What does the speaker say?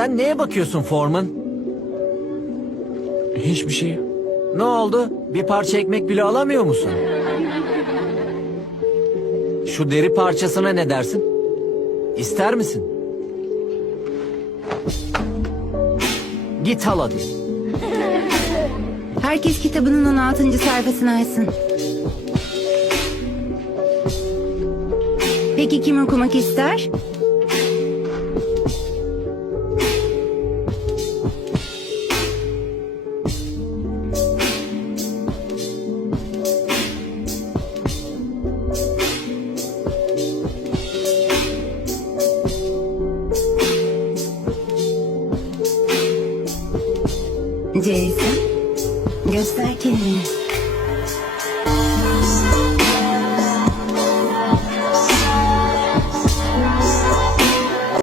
Sen neye bakıyorsun Foreman? Hiçbir şey. Ne oldu? Bir parça ekmek bile alamıyor musun? Şu deri parçasına ne dersin? İster misin? Git al hadi. Herkes kitabının 16. sayfasını açsın. Peki kim okumak ister? Jason, göster kendini.